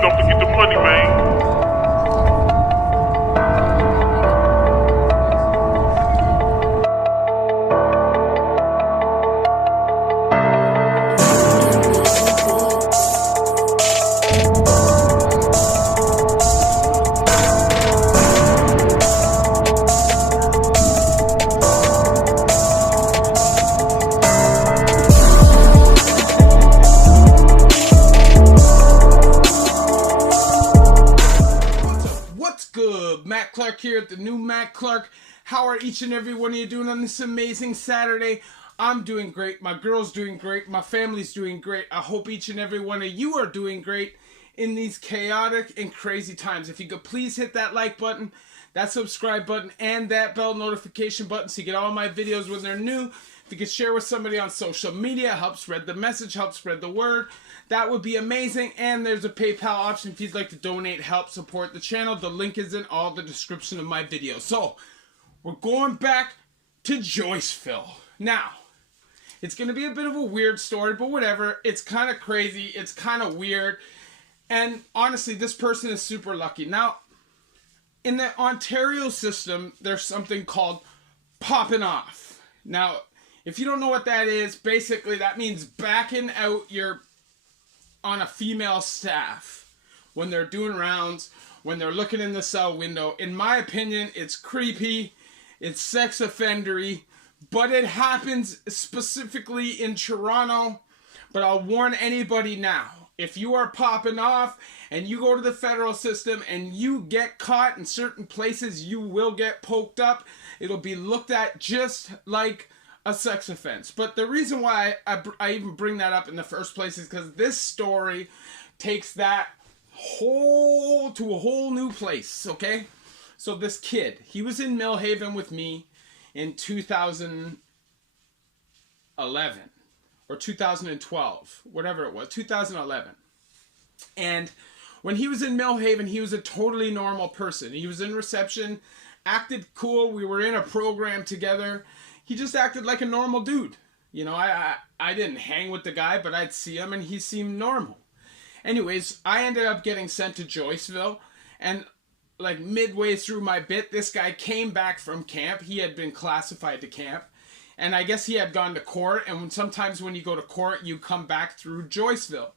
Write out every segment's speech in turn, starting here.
don't forget the money, man. Matt Clark here at the new Matt Clark. How are each and every one of you doing on this amazing Saturday? I'm doing great. My girl's doing great. My family's doing great. I hope each and every one of you are doing great in these chaotic and crazy times. If you could please hit that like button, that subscribe button, and that bell notification button so you get all my videos when they're new. If you could share with somebody on social media, help spread the message, help spread the word. That would be amazing. And there's a PayPal option if you'd like to donate, help support the channel. The link is in all the description of my video. So, we're going back to Joyceville. Now, it's going to be a bit of a weird story, but whatever. It's kind of crazy. It's kind of weird. And honestly, this person is super lucky. Now, in the Ontario system, there's something called popping off. Now, if you don't know what that is, basically that means backing out your on a female staff when they're doing rounds, when they're looking in the cell window. In my opinion, it's creepy, it's sex offendery, but it happens specifically in Toronto. But I'll warn anybody now, if you are popping off and you go to the federal system and you get caught in certain places, you will get poked up. It'll be looked at just like a sex offense. But the reason why I even bring that up in the first place is because this story takes that to a whole new place, okay? So this kid, he was in Millhaven with me in 2011 or 2012, whatever it was, 2011. And when he was in Millhaven, he was a totally normal person. He was in reception, acted cool. We were in a program together. He just acted like a normal dude. You know, I didn't hang with the guy, but I'd see him and he seemed normal. Anyways, I ended up getting sent to Joyceville, and like midway through my bit, this guy came back from camp. He had been classified to camp, and I guess he had gone to court, and sometimes when you go to court, you come back through Joyceville.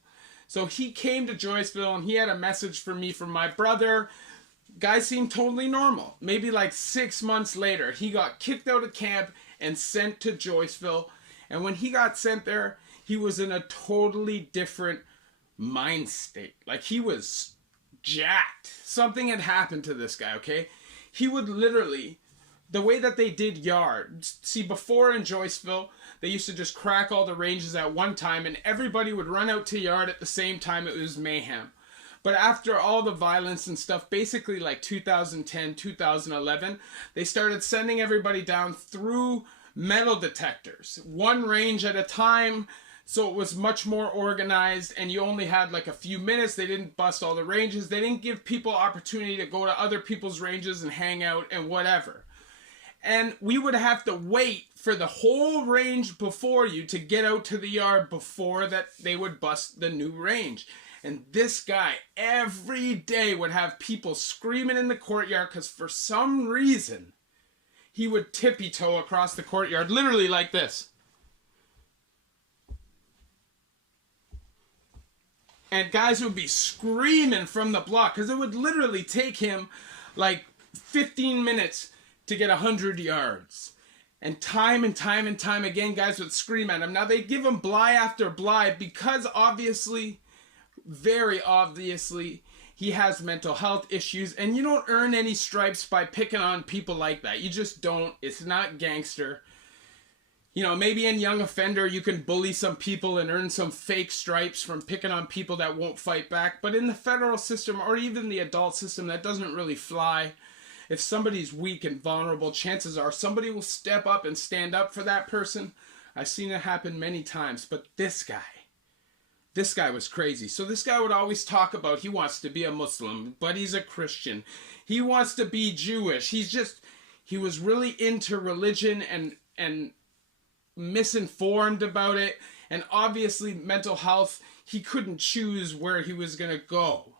So he came to Joyceville, and he had a message for me from my brother. Guy seemed totally normal. Maybe like 6 months later, he got kicked out of camp and sent to Joyceville. And when he got sent there, he was in a totally different mind state. Like, he was jacked. Something had happened to this guy, okay? He would literally, the way that they did yard, see, before in Joyceville, they used to just crack all the ranges at one time, and everybody would run out to yard at the same time. It was mayhem. But after all the violence and stuff, basically like 2010, 2011, they started sending everybody down through metal detectors, one range at a time. So it was much more organized, and you only had like a few minutes. They didn't bust all the ranges. They didn't give people opportunity to go to other people's ranges and hang out and whatever. And we would have to wait for the whole range before you to get out to the yard before that they would bust the new range. And this guy every day would have people screaming in the courtyard because for some reason he would tippy-toe across the courtyard, literally like this. And guys would be screaming from the block because it would literally take him like 15 minutes to get 100 yards. And time again, guys would scream at him. Now, they give him bly after bly because obviously, very obviously, he has mental health issues. And you don't earn any stripes by picking on people like that. You just don't. It's not gangster. You know, maybe in young offender, you can bully some people and earn some fake stripes from picking on people that won't fight back. But in the federal system, or even the adult system, that doesn't really fly. If somebody's weak and vulnerable, chances are somebody will step up and stand up for that person. I've seen it happen many times. But this guy was crazy. So this guy would always talk about he wants to be a Muslim, but he's a Christian. He wants to be Jewish. He was really into religion and misinformed about it. And obviously mental health, he couldn't choose where he was going to go.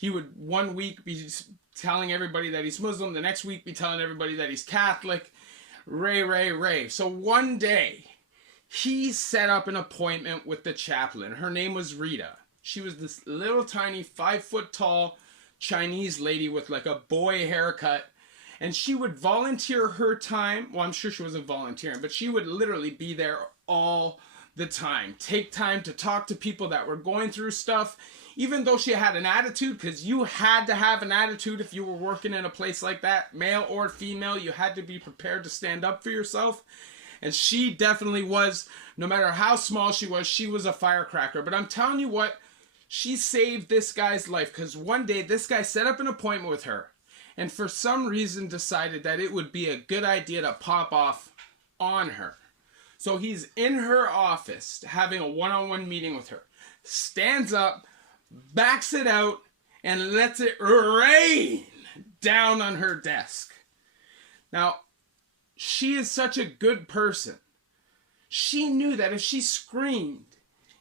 He would one week be telling everybody that he's Muslim, the next week be telling everybody that he's Catholic. Ray. So one day, he set up an appointment with the chaplain. Her name was Rita. She was this little tiny 5 foot tall Chinese lady with like a boy haircut. And she would volunteer her time. Well, I'm sure she wasn't volunteering, but she would literally be there all the time. Take time to talk to people that were going through stuff. Even though she had an attitude, because you had to have an attitude if you were working in a place like that, male or female, you had to be prepared to stand up for yourself. And she definitely was, no matter how small she was a firecracker. But I'm telling you what, she saved this guy's life, because one day this guy set up an appointment with her and for some reason decided that it would be a good idea to pop off on her. So he's in her office having a one-on-one meeting with her, stands up, backs it out, and lets it rain down on her desk. Now, she is such a good person. She knew that if she screamed,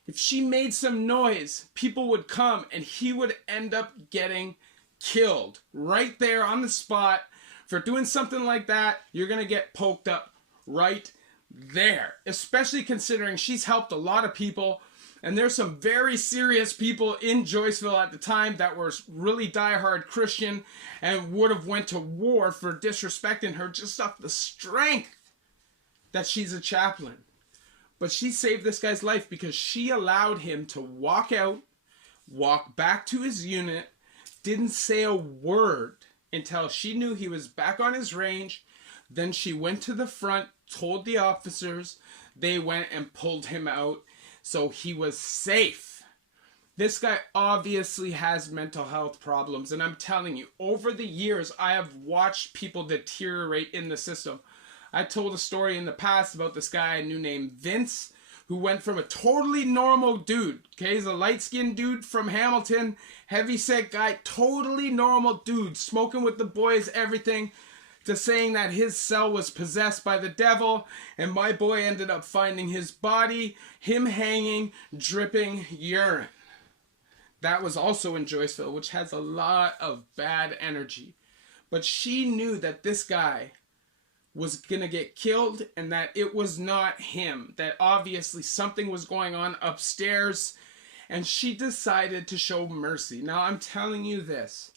if she made some noise, people would come and he would end up getting killed right there on the spot. For doing something like that, you're going to get poked up right there. Especially considering she's helped a lot of people. And there's some very serious people in Joyceville at the time that were really diehard Christian and would have went to war for disrespecting her just off the strength that she's a chaplain. But she saved this guy's life because she allowed him to walk out, walk back to his unit, didn't say a word until she knew he was back on his range. Then she went to the front, told the officers, they went and pulled him out. So he was safe. This guy obviously has mental health problems. And I'm telling you, over the years, I have watched people deteriorate in the system. I told a story in the past about this guy I knew named Vince, who went from a totally normal dude. Okay, he's a light-skinned dude from Hamilton, heavy-set guy, totally normal dude, smoking with the boys, everything, to saying that his cell was possessed by the devil, and my boy ended up finding his body, him hanging, dripping urine. That was also in Joyceville, which has a lot of bad energy. But she knew that this guy was going to get killed and that it was not him, that obviously something was going on upstairs, and she decided to show mercy. Now, I'm telling you this.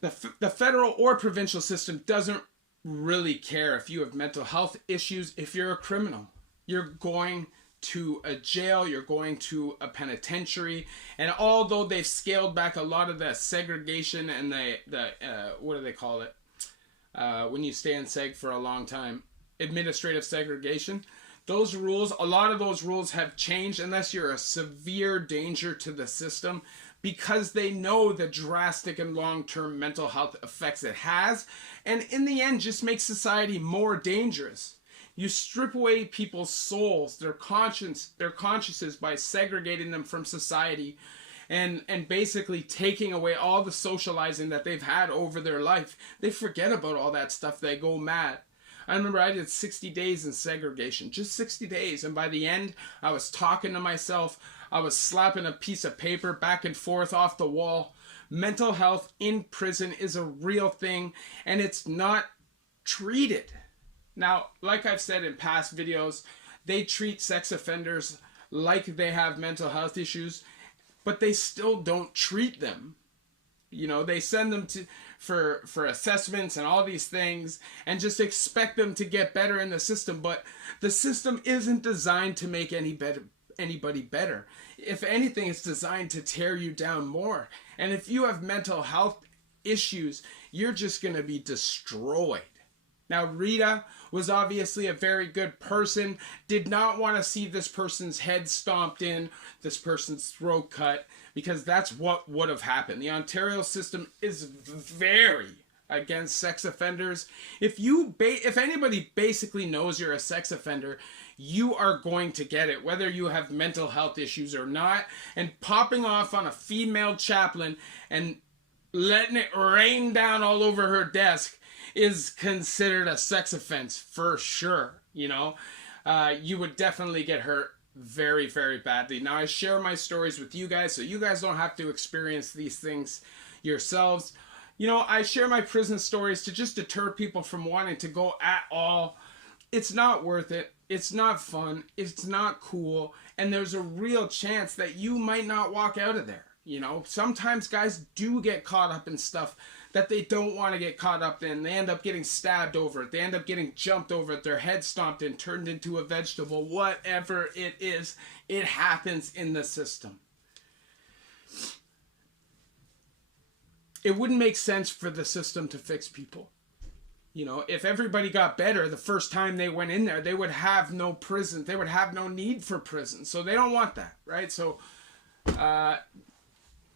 The federal or provincial system doesn't really care if you have mental health issues. If you're a criminal, you're going to a jail, you're going to a penitentiary. And although they've scaled back a lot of the segregation and the what do they call it? When you stay in seg for a long time, administrative segregation. Those rules, a lot of those rules have changed unless you're a severe danger to the system, because they know the drastic and long-term mental health effects it has, and in the end just makes society more dangerous. You strip away people's souls, their consciences by segregating them from society and basically taking away all the socializing that they've had over their life. They forget about all that stuff. They go mad. I remember I did 60 days in segregation, just 60 days. And by the end, I was talking to myself. I was slapping a piece of paper back and forth off the wall. Mental health in prison is a real thing, and it's not treated. Now, like I've said in past videos, they treat sex offenders like they have mental health issues, but they still don't treat them. You know, they send them for assessments and all these things and just expect them to get better in the system. But the system isn't designed to make anybody better. If anything, it's designed to tear you down more. And if you have mental health issues, you're just going to be destroyed. Now, Rita was obviously a very good person, did not want to see this person's head stomped in, this person's throat cut, because that's what would have happened. The Ontario system is very against sex offenders. If anybody basically knows you're a sex offender, you are going to get it, whether you have mental health issues or not. And popping off on a female chaplain and letting it rain down all over her desk is considered a sex offense for sure. You know, you would definitely get hurt very, very badly. Now, I share my stories with you guys so you guys don't have to experience these things yourselves. You know, I share my prison stories to just deter people from wanting to go at all. It's not worth it. It's not fun. It's not cool. And there's a real chance that you might not walk out of there. You know, sometimes guys do get caught up in stuff that they don't want to get caught up in. They end up getting stabbed over it. They end up getting jumped over it. Their head stomped and turned into a vegetable. Whatever it is, it happens in the system. It wouldn't make sense for the system to fix people. You know, if everybody got better the first time they went in there, they would have no prison. They would have no need for prison. So they don't want that, right? So,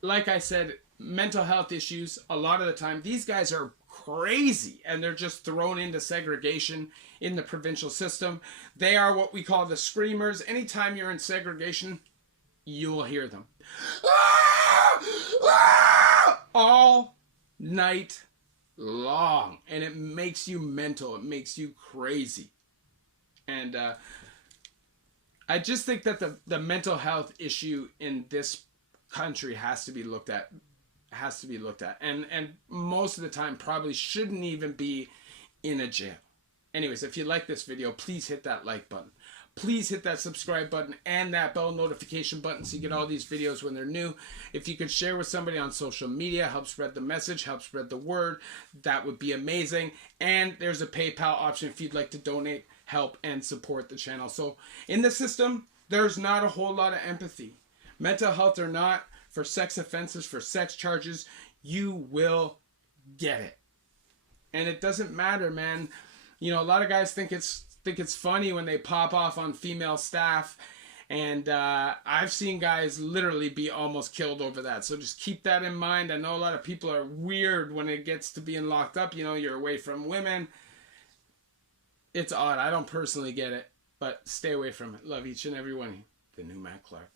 like I said, mental health issues, a lot of the time, these guys are crazy and they're just thrown into segregation in the provincial system. They are what we call the screamers. Anytime you're in segregation, you'll hear them. All night long. And it makes you mental. It makes you crazy. And I just think that the mental health issue in this country has to be looked at. And most of the time probably shouldn't even be in a jail. Anyways, if you like this video, please hit that like button. Please hit that subscribe button and that bell notification button so you get all these videos when they're new. If you could share with somebody on social media, help spread the message, help spread the word, that would be amazing. And there's a PayPal option if you'd like to donate, help, and support the channel. So in the system, there's not a whole lot of empathy. Mental health or not, for sex offenses, for sex charges, you will get it. And it doesn't matter, man. You know, a lot of guys think it's funny when they pop off on female staff. And I've seen guys literally be almost killed over that. So just keep that in mind. I know a lot of people are weird when it gets to being locked up. You know, you're away from women. It's odd. I don't personally get it. But stay away from it. Love each and every one of you. The new Matt Clark.